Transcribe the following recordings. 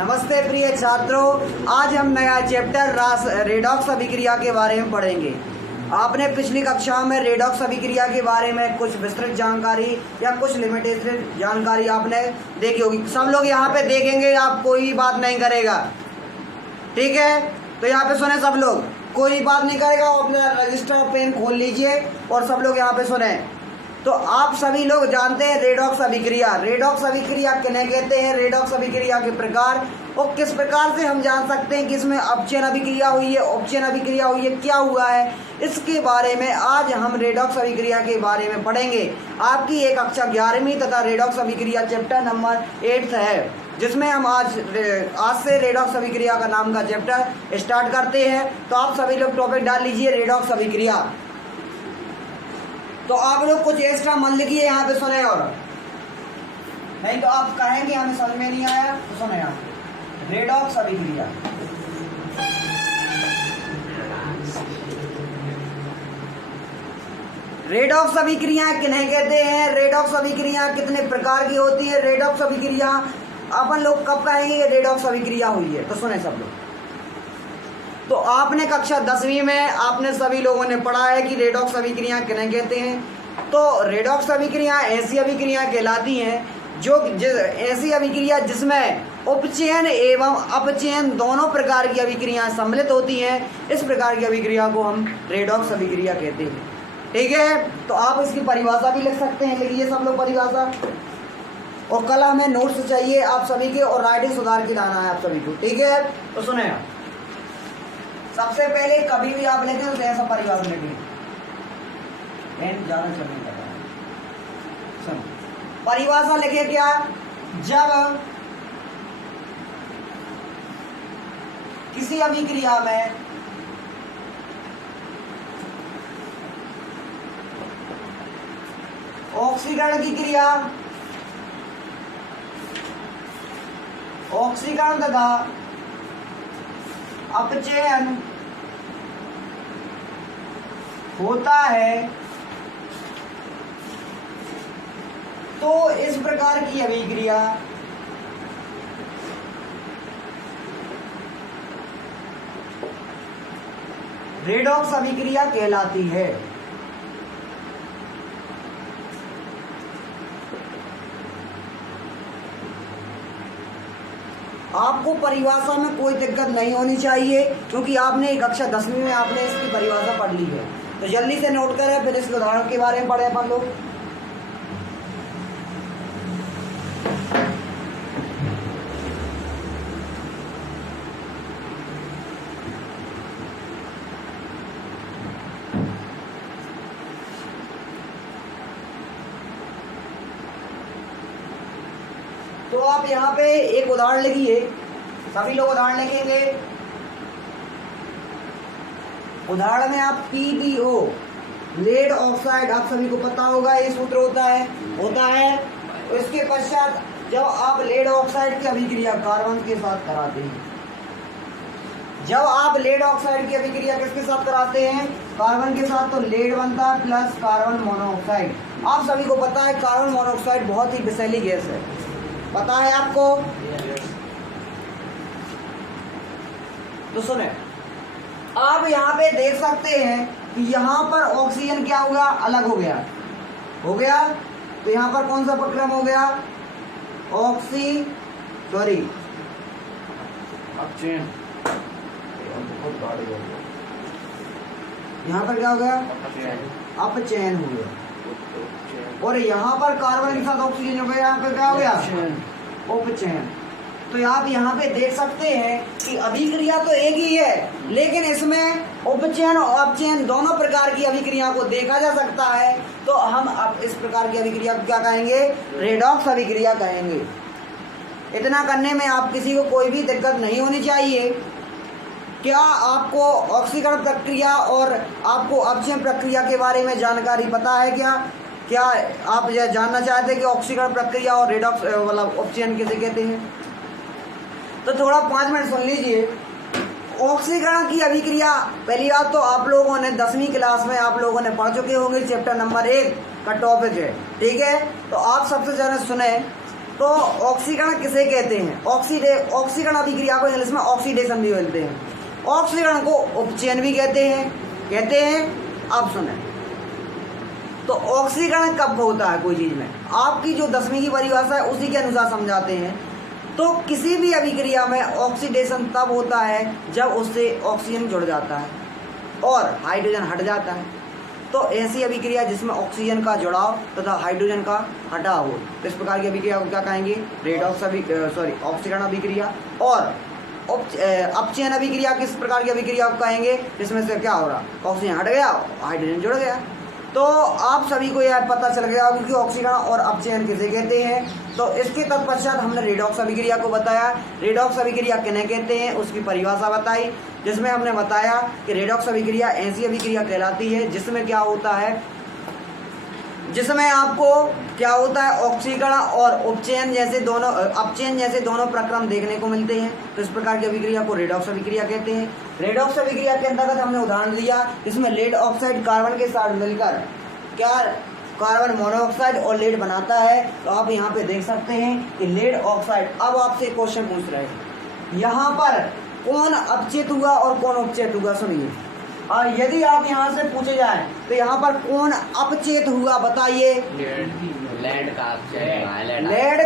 नमस्ते प्रिय छात्रों, आज हम नया चैप्टर रेडॉक्स अभिक्रिया के बारे में पढ़ेंगे। आपने पिछली कक्षाओं में रेडॉक्स अभिक्रिया के बारे में कुछ विस्तृत जानकारी या कुछ लिमिटेड जानकारी आपने देखी होगी। सब लोग यहाँ पे देखेंगे, आप कोई बात नहीं करेगा, ठीक है? तो यहाँ पे सुने सब लोग, कोई बात नहीं करेगा। अपना रजिस्टर पेन खोल लीजिए और सब लोग यहाँ पे सुने। तो आप सभी लोग जानते हैं रेडॉक्स अभिक्रिया। रेडॉक्स अभिक्रिया किन्हें कहते हैं, रेडॉक्स अभिक्रिया के प्रकार और किस प्रकार से हम जान सकते हैं कि इसमें अपचयन अभिक्रिया हुई है, उपचयन अभिक्रिया हुई है, क्या हुआ है, इसके बारे में आज हम रेडॉक्स अभिक्रिया के बारे में पढ़ेंगे। आपकी ये कक्षा 11वीं तथा रेडॉक्स अभिक्रिया चैप्टर नंबर 8 है, जिसमें हम आज से रेडॉक्स अभिक्रिया का नाम का चैप्टर स्टार्ट करते हैं। तो आप सभी लोग टॉपिक डाल लीजिए रेडॉक्स अभिक्रिया। तो आप लोग कुछ एक्स्ट्रा मन लिखिए यहाँ पे, सुने, और नहीं तो आप कहेंगे हमें समझ में नहीं आया। तो सुने यहाँ रेडॉक्स अभिक्रिया। रेडॉक्स अभिक्रिया किन्हें कहते हैं, रेडॉक्स अभिक्रिया कितने प्रकार की होती है, रेडॉक्स अभिक्रिया अपन लोग कब कहेंगे रेडॉक्स अभिक्रिया हुई है। तो सुने सब लोग, तो आपने कक्षा 10वीं में आपने सभी लोगों ने पढ़ा है कि रेडॉक्स अभिक्रिया किन्हें कहते हैं। तो रेडॉक्स अभिक्रिया ऐसी अभिक्रिया कहलाती हैं जो ऐसी अभिक्रिया जिसमें उपचयन एवं अपचयन दोनों प्रकार की अभिक्रियाएं सम्मिलित होती हैं, इस प्रकार की अभिक्रिया को हम रेडॉक्स अभिक्रिया कहते हैं, ठीक है? तो आप इसकी परिभाषा भी लिख सकते हैं, लिखिए सब लोग परिभाषा। और कल हमें नोट्स चाहिए आप सभी के, और राइटिंग सुधार के लाना है आप सभी को, ठीक है? तो सुने, सबसे पहले कभी भी आप लेते हो तो ऐसा परिभाषा लिखिए, ज्यादा चलने लगा। सुनो, परिभाषा लिखिए क्या, जब किसी अभिक्रिया में ऑक्सीकरण की क्रिया, ऑक्सीकरण तथा अपचयन होता है, तो इस प्रकार की अभिक्रिया रेडॉक्स अभिक्रिया कहलाती है। आपको परिभाषा में कोई दिक्कत नहीं होनी चाहिए, क्योंकि आपने कक्षा 10वीं में आपने इसकी परिभाषा पढ़ ली है। तो जल्दी से नोट करें, फिर इसके उदाहरण के बारे में पढ़े अपन लोग। तो आप यहाँ पे एक उदाहरण लिखिए, सभी लोग उदाहरण लिखेंगे। उदाहरण में आप PbO लेड ऑक्साइड, आप सभी को पता होगा ये सूत्र होता है। तो इसके पश्चात जब आप लेड ऑक्साइड की अभिक्रिया कार्बन के साथ कराते हैं, जब आप लेड ऑक्साइड की अभिक्रिया किसके साथ कराते हैं, कार्बन के साथ, तो लेड बनता है प्लस कार्बन मोनोऑक्साइड। आप सभी को पता है कार्बन मोनोऑक्साइड बहुत ही विषैली गैस है, पता है आपको? तो सुने, आप यहाँ पे देख सकते हैं कि यहाँ पर ऑक्सीजन क्या होगा, अलग हो गया। तो यहाँ पर कौन सा उपक्रम हो गया, यहाँ पर क्या हो गया, अपचयन हो गया। और यहाँ पर कार्बन के साथ ऑक्सीजन हो गया, यहाँ पर क्या हो गया, उपचयन। तो आप यहाँ पे देख सकते हैं कि अभिक्रिया तो एक ही है, लेकिन इसमें उपचयन और अपचयन दोनों प्रकार की अभिक्रिया को देखा जा सकता है। तो हम अब इस प्रकार की अभिक्रिया को क्या कहेंगे, रेडॉक्स अभिक्रिया कहेंगे। इतना करने में आप किसी को कोई भी दिक्कत नहीं होनी चाहिए। क्या आपको ऑक्सीकरण प्रक्रिया और आपको अपचयन प्रक्रिया के बारे में जानकारी पता है क्या आप यह जानना चाहते हैं कि ऑक्सीकरण प्रक्रिया और रेडॉक्स मतलब उपचयन किसे कहते हैं? तो थोड़ा 5 मिनट सुन लीजिए। ऑक्सीकरण की अभिक्रिया, पहली बात तो आप लोगों ने 10वीं क्लास में आप लोगों ने पढ़ चुके होंगे, चैप्टर नंबर 1 का टॉपिक है, ठीक है? तो आप सबसे ज़्यादा सुने तो ऑक्सीकरण किसे कहते हैं? ऑक्सीकरण अभिक्रिया को इंग्लिश में ऑक्सीडेशन भी बोलते हैं। ऑक्सीकरण को उपचयन भी कहते हैं। अब सुने, तो ऑक्सीकरण कब होता है कोई चीज में? आपकी जो 10वीं की परिभाषा है उसी के अनुसार समझाते हैं। तो किसी भी अभिक्रिया में ऑक्सीडेशन तब होता है जब उससे ऑक्सीजन जुड़ जाता है और हाइड्रोजन हट जाता है। तो ऐसी अभिक्रिया जिसमें ऑक्सीजन का जुड़ाव तथा हाइड्रोजन का हटाव हो, तो इस प्रकार की अभिक्रिया को क्या कहेंगे? ऑक्सीकरण अभिक्रिया। और अपचयन अभिक्रिया किस प्रकार की अभिक्रिया को कहेंगे? जिसमें से क्या हो रहा? ऑक्सीजन हट गया, हाइड्रोजन जुड़ गया। तो आप सभी को यह पता चल गया होगा कि ऑक्सीकरण और अपचयन किसे कहते हैं। तो इसके तत्पश्चात हमने रेडॉक्स अभिक्रिया को बताया। रेडॉक्स अभिक्रिया किन्हें कहते हैं उसकी परिभाषा बताई, जिसमें हमने बताया कि रेडॉक्स अभिक्रिया ऐसी अभिक्रिया कहलाती है जिसमें क्या होता है, जिसमें आपको क्या होता है, ऑक्सीकरण और अपचयन जैसे दोनों प्रक्रम देखने को मिलते हैं। तो इस प्रकार की अभिक्रिया को रेडॉक्स अभिक्रिया कहते हैं। रेडॉक्स अभिक्रिया के अंतर्गत हमने उदाहरण दिया, इसमें लेड ऑक्साइड कार्बन के साथ मिलकर क्या कार्बन मोनोऑक्साइड और लेड बनाता है। तो आप यहाँ पे देख सकते हैं कि लेड ऑक्साइड। अब आपसे क्वेश्चन पूछ रहे हैं, यहाँ पर कौन अपचयित हुआ और कौन उपचयित हुआ? सुनिए, और यदि आप यहाँ से पूछे जाए तो यहाँ पर कौन अपचयित हुआ बताइए? लेड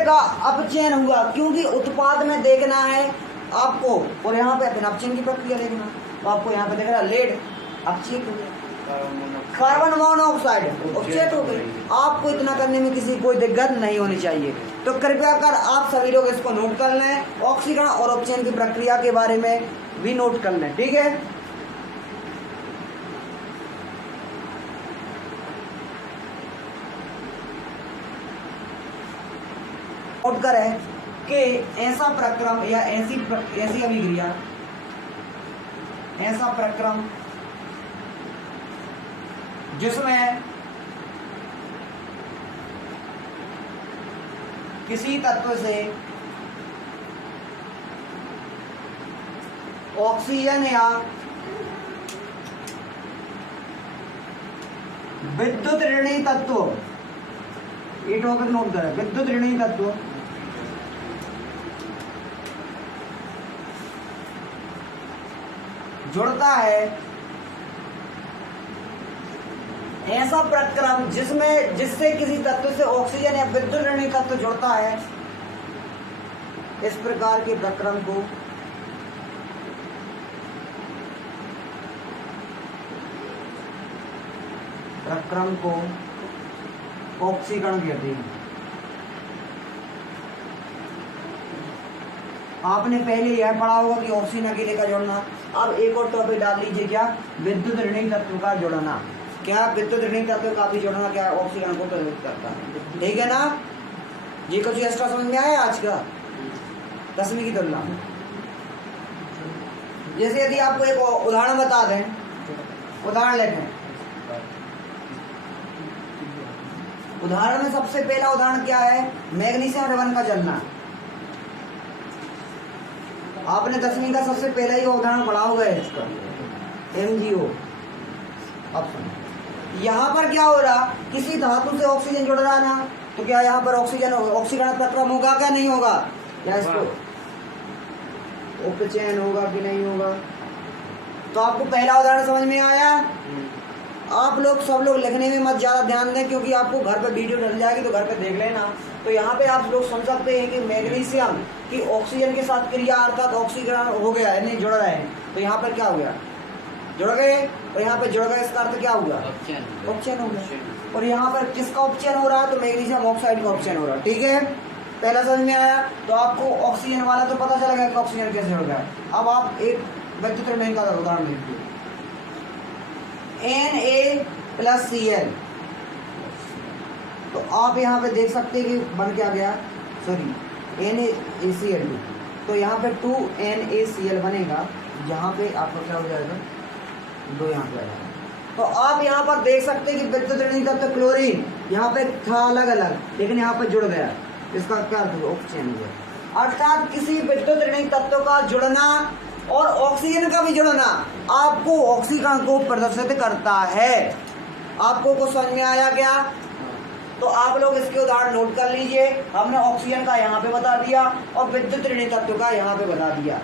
का अपचयन हुआ, क्योंकि उत्पाद में देखना है आपको और यहाँ पे अपचयन की प्रक्रिया देखना। तो आपको यहाँ पे देख रहा लेड अपचयित हो गया, कार्बन मोनोऑक्साइड अपचयित हो गई। आपको इतना करने में किसी कोई दिक्कत नहीं होनी चाहिए। तो कृपया कर आप सभी लोग इसको नोट कर लें, ऑक्सीकरण और अपचयन की प्रक्रिया के बारे में भी नोट कर लें, ठीक है। नोट करें कि ऐसा प्रक्रम या ऐसी अभिक्रिया, ऐसा प्रक्रम जिसमें किसी तत्व से ऑक्सीजन या विद्युत ऋणी तत्व, ये टॉपिक नोट करें, विद्युत ऋणी तत्व जुड़ता है। ऐसा प्रक्रम जिससे किसी तत्व से ऑक्सीजन या विद्युत ऋणी तत्व जुड़ता है, इस प्रकार के प्रक्रम को ऑक्सीकरण कहते हैं। आपने पहले यह पढ़ा होगा कि ऑक्सीजन अकेले का जोड़ना। अब एक और टॉपिक डाल लीजिए, क्या? विद्युत ऋणी तत्व का जोड़ना। क्या विद्युत ऋणी तत्व का भी जोड़ना क्या ऑक्सीकरण को प्रभावित करता है? ठीक है ना? ये कुछ एक्स्ट्रा समझ में आया आज का 10वीं की तुलना में? जैसे यदि आपको एक उदाहरण बता दें, उदाहरण लेते हैं। उदाहरण में सबसे पहला उदाहरण क्या है? मैग्नीशियम रिबन का जलना। आपने 10वीं का सबसे पहला ही उदाहरण पढ़ा होगा इसका, MgO। अब यहाँ पर क्या हो रहा, किसी धातु से ऑक्सीजन जुड़ रहा ना, तो क्या यहाँ पर ऑक्सीकरण प्रक्रम होगा क्या नहीं होगा? या इसको उपचयन होगा कि नहीं होगा? तो आपको पहला उदाहरण समझ में आया। आप लोग सब लोग लिखने में मत ज्यादा ध्यान दें, क्योंकि आपको घर पे वीडियो डल जाएगी तो घर पे देख लेना। तो यहाँ पे आप लोग समझ सकते हैं कि मैग्नीशियम की ऑक्सीजन के साथ क्रिया अर्थात ऑक्सीकरण हो गया है, नहीं जुड़ रहे हैं। तो यहाँ पर क्या हो गया? जुड़ गए, और यहाँ पे जुड़ गए, इसका अर्थ क्या हुआ? ऑक्सीजन हो गया। और यहाँ पर किसका ऑक्सीजन हो रहा है? तो मैग्नीशियम ऑक्साइड का ऑक्सीजन हो रहा है। ठीक है, पहला समझ में आया। तो आपको ऑक्सीजन वाला तो पता चला गया कि ऑक्सीजन कैसे जुड़ गया। अब आप एक विद्युत ऋण का उदाहरण देखिए, Na+Cl। तो आप यहाँ पे देख सकते हैं कि बन क्या गया, सॉरी NaCl2। तो यहाँ पे 2NaCl बनेगा, यहाँ पे आपको क्या हो जाएगा? 2 यहाँ पे आ जाएगा। तो आप यहाँ पर देख सकते हैं कि विद्युत ऋणी तत्व क्लोरीन यहाँ पे था अलग अलग, लेकिन यहाँ पे जुड़ गया। इसका क्या अर्थ है? ऑक्सीजन हो गया। अर्थात किसी विद्युत ऋणी तत्व का जुड़ना और ऑक्सीजन का भी जुड़ना आपको ऑक्सीकरण को प्रदर्शित करता है। आपको कुछ समझ में आया क्या? तो आप लोग इसके उदाहरण नोट कर लीजिए। हमने ऑक्सीजन का यहाँ पे बता दिया और विद्युत ऋणी तत्व का यहाँ पे बता दिया।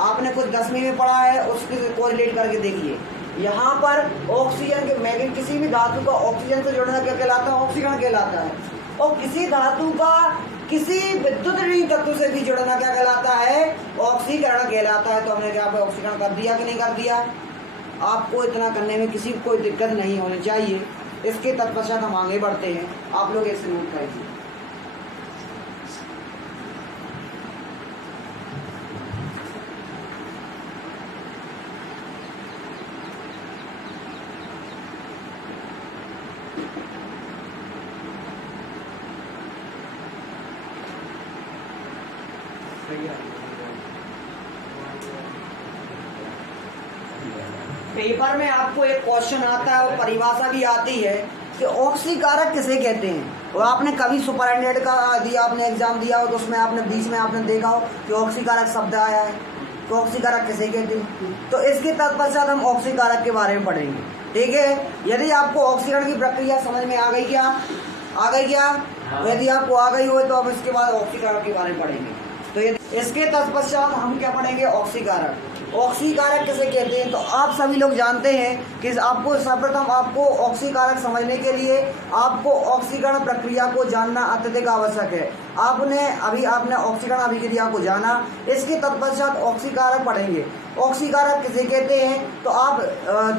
आपने कुछ 10वीं में पढ़ा है, उसके कोरिलेट करके देखिए। यहाँ पर ऑक्सीजन के मैग्नेट किसी भी धातु का ऑक्सीजन से जुड़ना क्या कहलाता है? ऑक्सीकरण कहलाता है। और किसी धातु का किसी विद्युत ऋणी तत्व से भी जुड़ना क्या कहलाता है? ऑक्सीकरण कहलाता है। तो हमने यहाँ पे ऑक्सीकरण कर दिया कि नहीं कर दिया? आपको इतना करने में किसी को कोई दिक्कत नहीं होनी चाहिए। इसके तत्पश्चात हम आगे बढ़ते हैं, आप लोग ऐसे नोट करिए। पेपर में आपको एक क्वेश्चन आता है और परिभाषा भी आती है कि ऑक्सीकारक किसे कहते हैं। और आपने कभी सुपरिटेंडेंट का दिया, आपने एग्जाम दिया हो तो उसमें आपने बीच में आपने देखा हो कि ऑक्सीकारक शब्द आया है। तो ऑक्सीकारक किसे कहते हैं? तो इसके तत्पश्चात हम ऑक्सीकारक के बारे में पढ़ेंगे, ठीक है। यदि आपको ऑक्सीकरण की प्रक्रिया समझ में आ गई क्या? आ गई क्या? यदि आपको आ गई हो तो अब इसके बाद ऑक्सीकारक के बारे में पढ़ेंगे। तो इसके तत्पश्चात हम क्या पढ़ेंगे? ऑक्सीकारक। ऑक्सीकारक किसे कहते हैं? तो आप सभी लोग जानते हैं कि आपको सर्वप्रथम आपको ऑक्सीकारक समझने के लिए आपको ऑक्सीकरण प्रक्रिया को जानना अत्यधिक आवश्यक है। आपने ऑक्सीकरण अभिक्रिया को जाना, इसके तत्पश्चात ऑक्सीकारक पढ़ेंगे। ऑक्सीकारक किसे कहते हैं?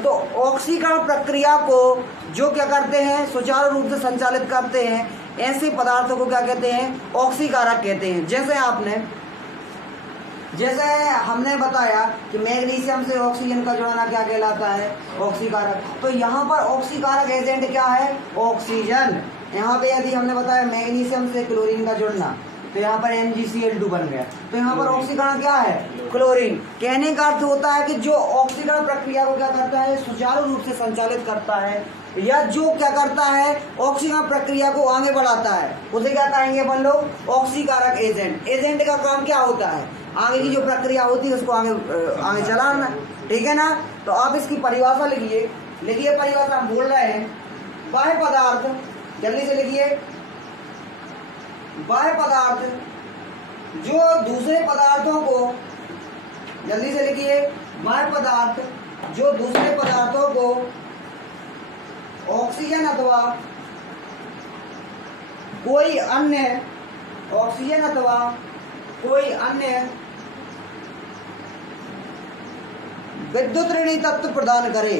तो ऑक्सीकरण प्रक्रिया को जो क्या करते हैं, सुचारू रूप से संचालित करते हैं, ऐसे पदार्थों को क्या कहते हैं? ऑक्सीकारक कहते हैं। जैसे हमने बताया कि मैग्नीशियम से ऑक्सीजन का जुड़ना क्या कहलाता है? ऑक्सीकारक। तो यहाँ पर ऑक्सीकारक एजेंट क्या है? ऑक्सीजन। यहाँ पे यदि हमने बताया मैग्नीशियम से क्लोरीन का जुड़ना, तो यहाँ पर MgCl2 बन गया। तो यहाँ पर ऑक्सीकरण क्या है? क्लोरीन। कहने का अर्थ होता है कि जो ऑक्सीकरण प्रक्रिया को क्या करता है? सुचारू रूप से संचालित करता है, या जो क्या करता है? ऑक्सीकरण प्रक्रिया को आगे बढ़ाता है, उसे क्या कहेंगे अपन लोग? ऑक्सीकारक एजेंट। एजेंट का काम क्या होता है? आगे की जो प्रक्रिया होती है उसको आगे चलाना, ठीक है ना। तो आप इसकी परिभाषा लिखिए परिभाषा हम बोल रहे हैं। बाह्य पदार्थ, जल्दी से लिखिए। बाह्य पदार्थ जो दूसरे पदार्थों को, जल्दी से लिखिए। बाह्य पदार्थ जो दूसरे पदार्थों को ऑक्सीजन अथवा कोई अन्य विद्युत ऋणी तत्व प्रदान करे,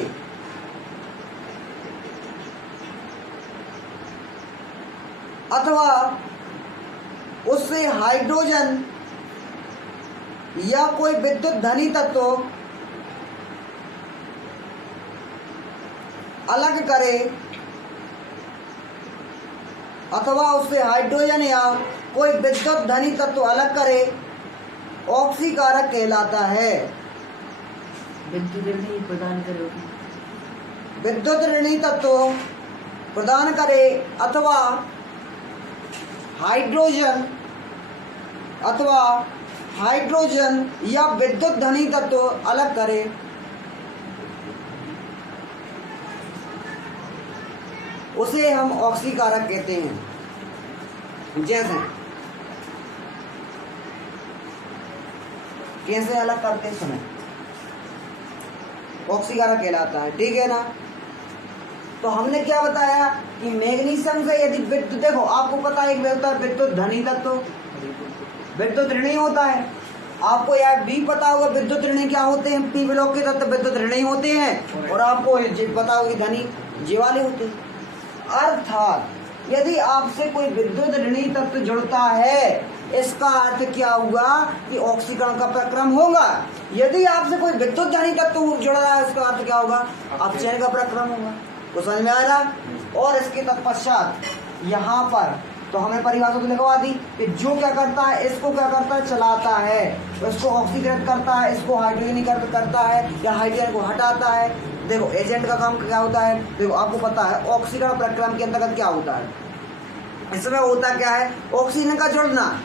अथवा उससे हाइड्रोजन या कोई विद्युत धनी तत्व अलग करे, अथवा उससे हाइड्रोजन या कोई विद्युत धनी तत्व अलग करे, ऑक्सीकारक कहलाता है। विद्युत ऋणी प्रदान करे, विद्युत ऋणी तत्व प्रदान करे अथवा हाइड्रोजन या विद्युत धनी तत्व अलग करे, उसे हम ऑक्सीकारक कहते हैं। जैसे कैसे अलग करते हैं सुने, ऑक्सीकारक कहलाता है, ठीक है ना। तो हमने क्या बताया कि मैग्नीशियम से यदि विद्युत, देखो आपको पता है एक होता है विद्युत धनी तत्व, विद्युत ऋणी होता है। आपको यार भी पता होगा विद्युत ऋणी क्या होते हैं, पी ब्लॉक के तत्व विद्युत ऋणी होते हैं, और आपको पता होगा धनी जे वाले होते हैं। अर्थात यदि आपसे कोई विद्युत ऋणी तत्व जुड़ता है, इसका अर्थ क्या हुआ कि ऑक्सीकरण का प्रक्रम होगा। यदि आपसे कोई विद्युत धनी तत्व जुड़ रहा है, इसका अर्थ क्या होगा? अपचयन का प्रक्रम होगा। तो समझ में आया। और इसके तत्पश्चात यहाँ पर तो हमें परिभाषा तो लिखवा दी कि जो क्या करता है, इसको क्या करता है? चलाता है, तो इसको ऑक्सीकृत करता है, इसको हाइड्रोजनीकृत करता है या हाइड्रोजन को हटाता है। देखो एजेंट का काम क्या होता है, देखो आपको पता है ऑक्सीकरण प्रक्रम के अंतर्गत क्या होता है। इसमें होता क्या है? ऑक्सीजन का जुड़ना।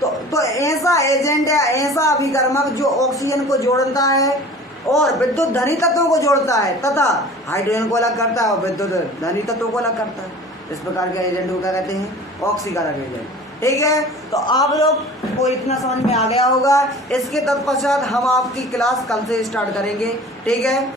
तो ऐसा एजेंट या ऐसा अभिकर्मक जो ऑक्सीजन को जोड़ता है और विद्युत धनी तत्वों को जोड़ता है तथा हाइड्रोजन को अलग करता है और विद्युत धनी तत्वों को अलग करता है। इस प्रकार के एजेंट को क्या कहते हैं? ऑक्सीकारक एजेंट। ठीक है, तो आप लोग को इतना समझ में आ गया होगा। इसके तत्पश्चात हम आपकी क्लास कल से स्टार्ट करेंगे। ठीक है।